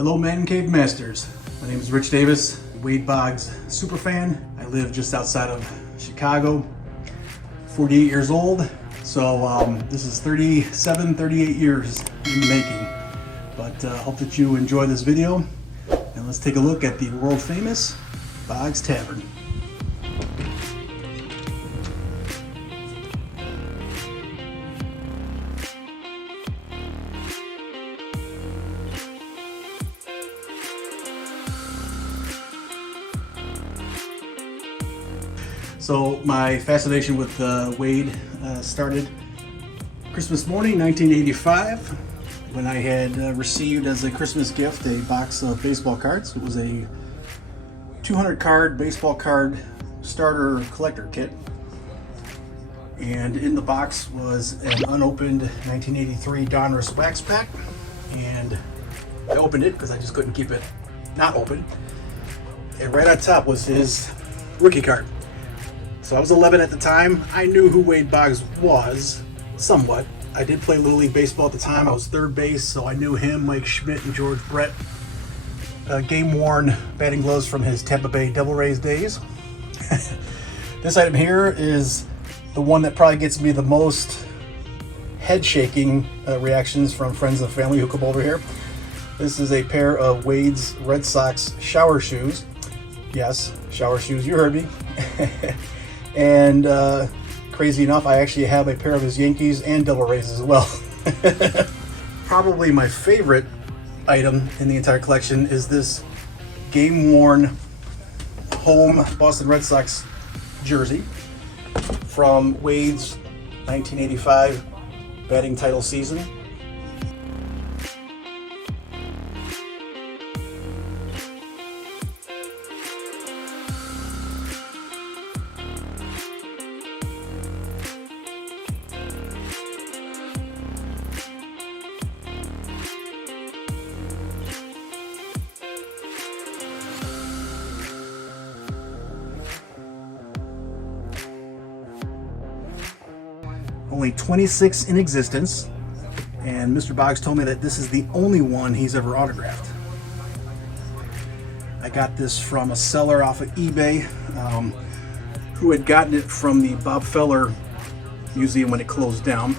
Hello Man Cave Masters. My name is Rich Davis, Wade Boggs superfan. I live just outside of Chicago, 48 years old. So this is 38 years in the making. But hope that you enjoy this video. And let's take a look at the world famous Boggs Tavern. So my fascination with Wade started Christmas morning 1985 when I had received as a Christmas gift a box of baseball cards. It was a 200 card baseball card starter collector kit, and in the box was an unopened 1983 Donruss wax pack, and I opened it because I just couldn't keep it not open, and right on top was his rookie card. So I was 11 at the time. I knew who Wade Boggs was, somewhat. I did play Little League Baseball at the time. I was third base, so I knew him, Mike Schmidt, and George Brett. Game-worn batting gloves from his Tampa Bay Devil Rays days. This item here is the one that probably gets me the most head-shaking reactions from friends and family who come over here. This is a pair of Wade's Red Sox shower shoes. Yes, shower shoes, you heard me. And crazy enough, I actually have a pair of his Yankees and Devil Rays as well. Probably my favorite item in the entire collection is this game-worn home Boston Red Sox jersey from Wade's 1985 batting title season. Only 26 in existence, and Mr. Boggs told me that this is the only one he's ever autographed. I got this from a seller off of eBay who had gotten it from the Bob Feller Museum when it closed down.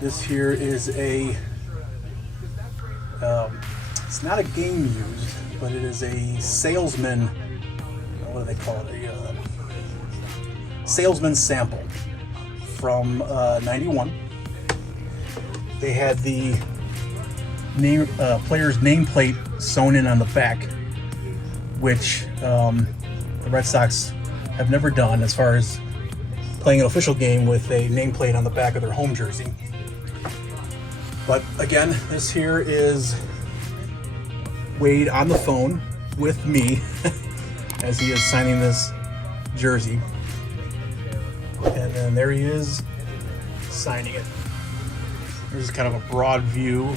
This here is a, it's not a game used, but it is a salesman, what do they call it? Salesman sample from 91. They had the name player's nameplate sewn in on the back, which the Red Sox have never done as far as playing an official game with a nameplate on the back of their home jersey. But again, this here is Wade on the phone with me as he is signing this jersey. And then there he is signing it. There's kind of a broad view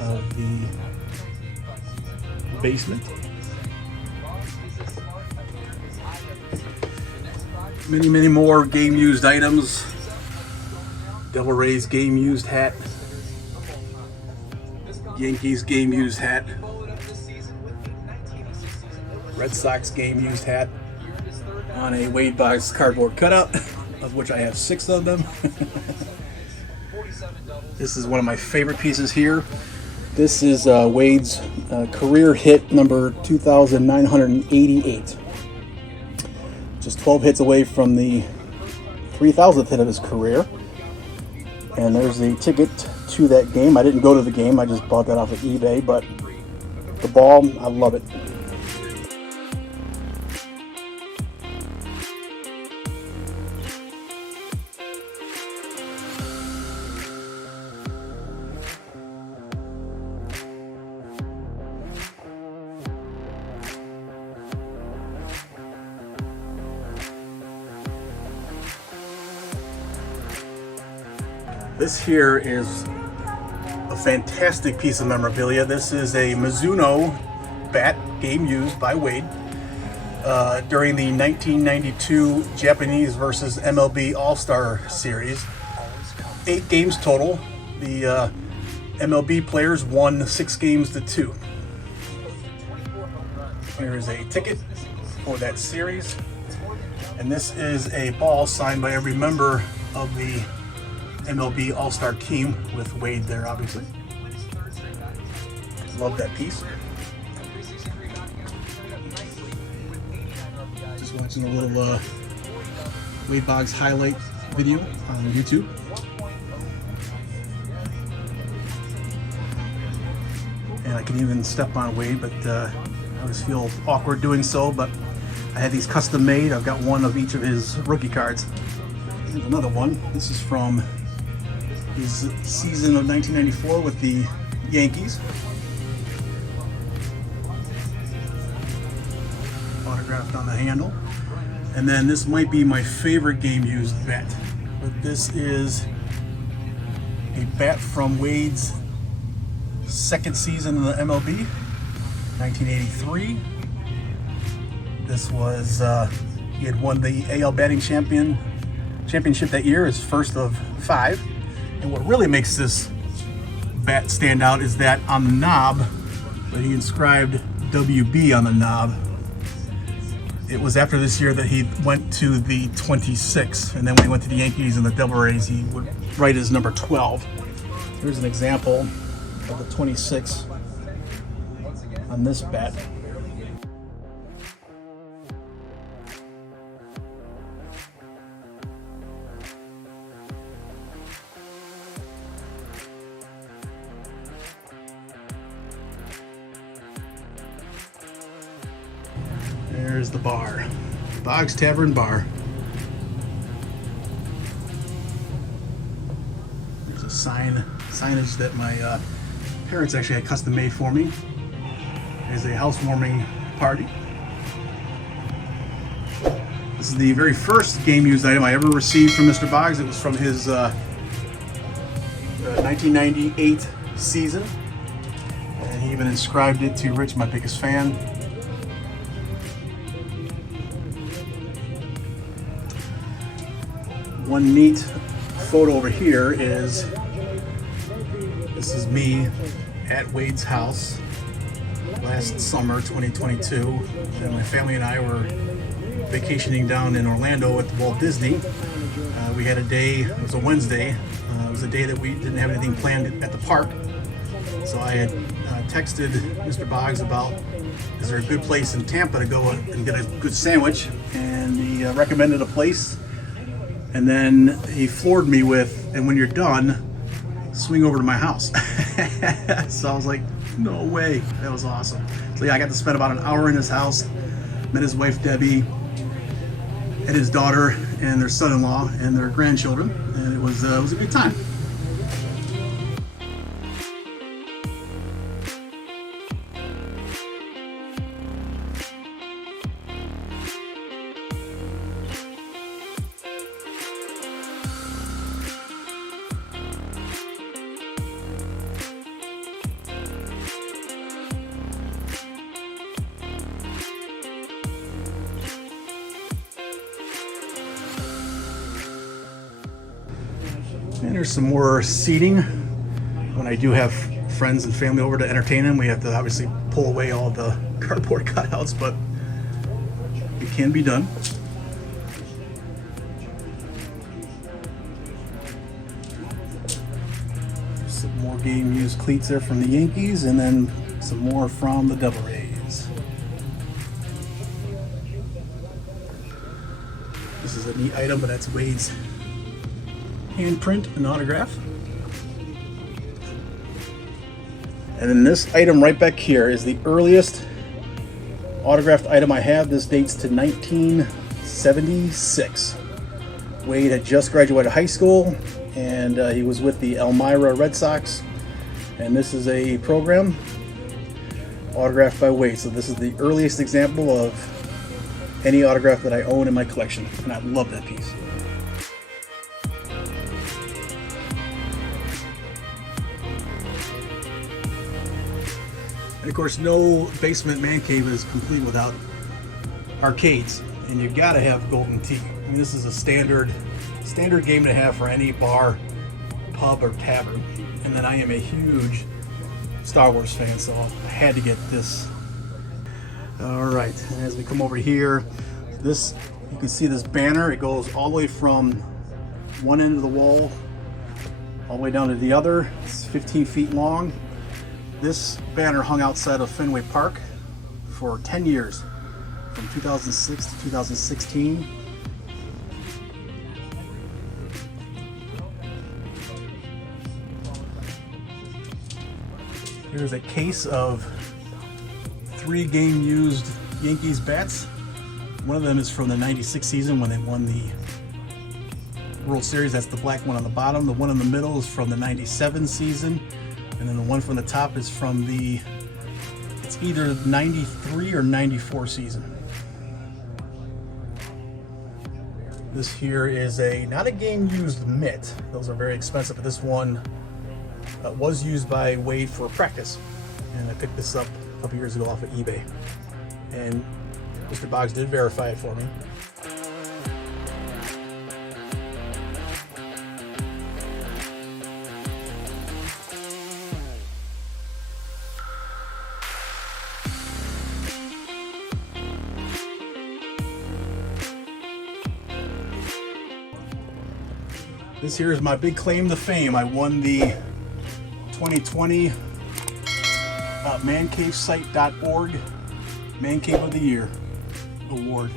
of the basement. Many more game used items. Devil Rays game used hat. Yankees game used hat. Red Sox game used hat on a Wade Boggs cardboard cutout, of which I have 6 of them. This is one of my favorite pieces here. This is Wade's career hit number 2,988. Just 12 hits away from the 3,000th hit of his career. And there's the ticket to that game. I didn't go to the game, I just bought that off of eBay, but the ball, I love it. This here is a fantastic piece of memorabilia. This is a Mizuno bat, game used by Wade during the 1992 Japanese versus MLB All-Star Series. 8 games total. The MLB players won 6-2. Here is a ticket for that series. And this is a ball signed by every member of the MLB All-Star team with Wade there, obviously. Love that piece. Just watching a little Wade Boggs highlight video on YouTube. And I can even step on Wade, but I always feel awkward doing so. But I had these custom made. I've got one of each of his rookie cards. Here's another one. This is from his season of 1994 with the Yankees. Autographed on the handle. And then this might be my favorite game used bat. But this is a bat from Wade's second season in the MLB, 1983. This was, he had won the AL batting championship that year, his first of 5. And what really makes this bat stand out is that on the knob, that he inscribed WB on the knob. It was after this year that he went to the 26, and then when he went to the Yankees and the Double A's, he would write his number 12. Here's an example of the 26 on this bat. There's the bar, Boggs Tavern Bar. There's a signage that my parents actually had custom made for me. There's a housewarming party. This is the very first game used item I ever received from Mr. Boggs. It was from his 1998 season, and he even inscribed it to Rich, my biggest fan. One neat photo over here is, this is me at Wade's house last summer, 2022, and my family and I were vacationing down in Orlando at the Walt Disney. We had a day, it was a Wednesday, it was a day that we didn't have anything planned at the park, so I had texted Mr. Boggs about, is there a good place in Tampa to go and get a good sandwich, and he recommended a place. And then he floored me with, and when you're done, swing over to my house. So I was like, no way. That was awesome. So yeah, I got to spend about an hour in his house, met his wife Debbie, and his daughter, and their son-in-law, and their grandchildren, and it was a good time. And there's some more seating. When I do have friends and family over to entertain them, we have to obviously pull away all the cardboard cutouts, but it can be done. Some more game used cleats there from the Yankees, and then some more from the Double A's. This is a neat item, but that's Wade's handprint and autograph. And then this item right back here is the earliest autographed item I have. This dates to 1976. Wade had just graduated high school, and he was with the Elmira Red Sox. And this is a program autographed by Wade. So this is the earliest example of any autograph that I own in my collection, and I love that piece. And of course, no basement man cave is complete without arcades, and you gotta have Golden Tee. I mean, this is a standard game to have for any bar pub or tavern. And then I am a huge Star Wars fan, so I had to get this. All right, and as we come over here, this, you can see this banner. It goes all the way from one end of the wall all the way down to the other. It's 15 feet long. This banner hung outside of Fenway Park for 10 years, from 2006 to 2016. Here's a case of 3 game used Yankees bats. One of them is from the 96 season when they won the World Series. That's the black one on the bottom. The one in the middle is from the 97 season. And then the one from the top is from the, it's either 93 or 94 season. This here is not a game used mitt. Those are very expensive, but this one was used by Wade for practice. And I picked this up a couple years ago off of eBay. And Mr. Boggs did verify it for me. This here is my big claim to fame. I won the 2020 mancavesite.org Man Cave of the Year award.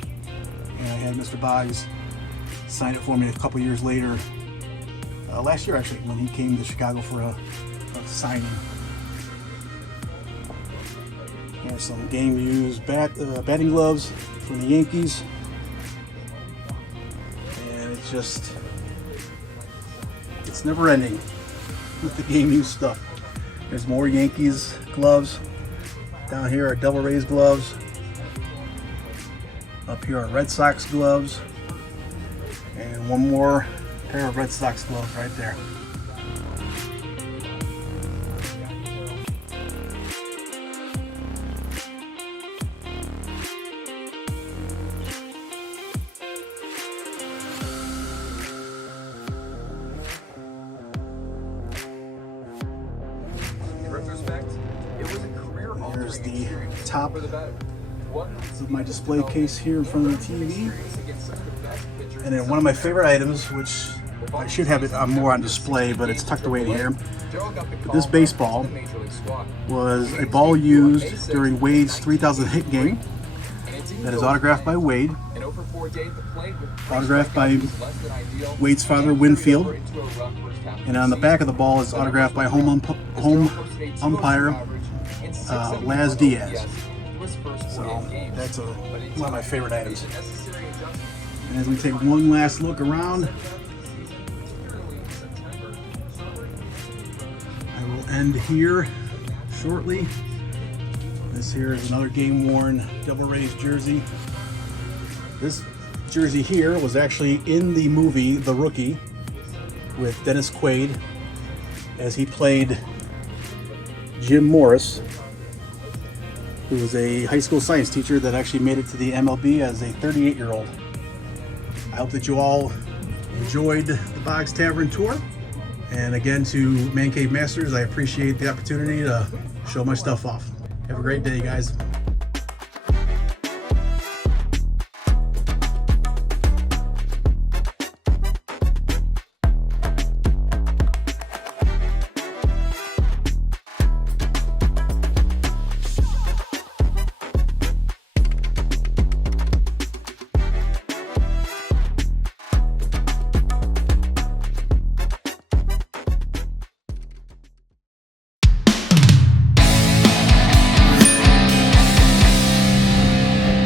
And I had Mr. Boggs sign it for me a couple years later. Last year actually, when he came to Chicago for a signing. Here's some game used batting gloves from the Yankees. And it's just, it's never ending with the game used stuff. There's more Yankees gloves. Down here are Devil Rays gloves. Up here are Red Sox gloves. And one more pair of Red Sox gloves right there. Here's the top of my display case here in front of the TV. And then one of my favorite items, which I should have it more on display, but it's tucked away in here. But this baseball was a ball used during Wade's 3,000 hit game that is autographed by Wade, autographed by Wade's father, Winfield, and on the back of the ball is autographed by home umpire Laz Diaz. So that's one of my favorite items. And as we take one last look around, I will end here shortly. This here is another game-worn Devil Rays jersey. This jersey here was actually in the movie The Rookie with Dennis Quaid, as he played Jim Morris, who was a high school science teacher that actually made it to the MLB as a 38-year-old. I hope that you all enjoyed the Boggs Tavern tour. And again, to Man Cave Masters, I appreciate the opportunity to show my stuff off. Have a great day, guys.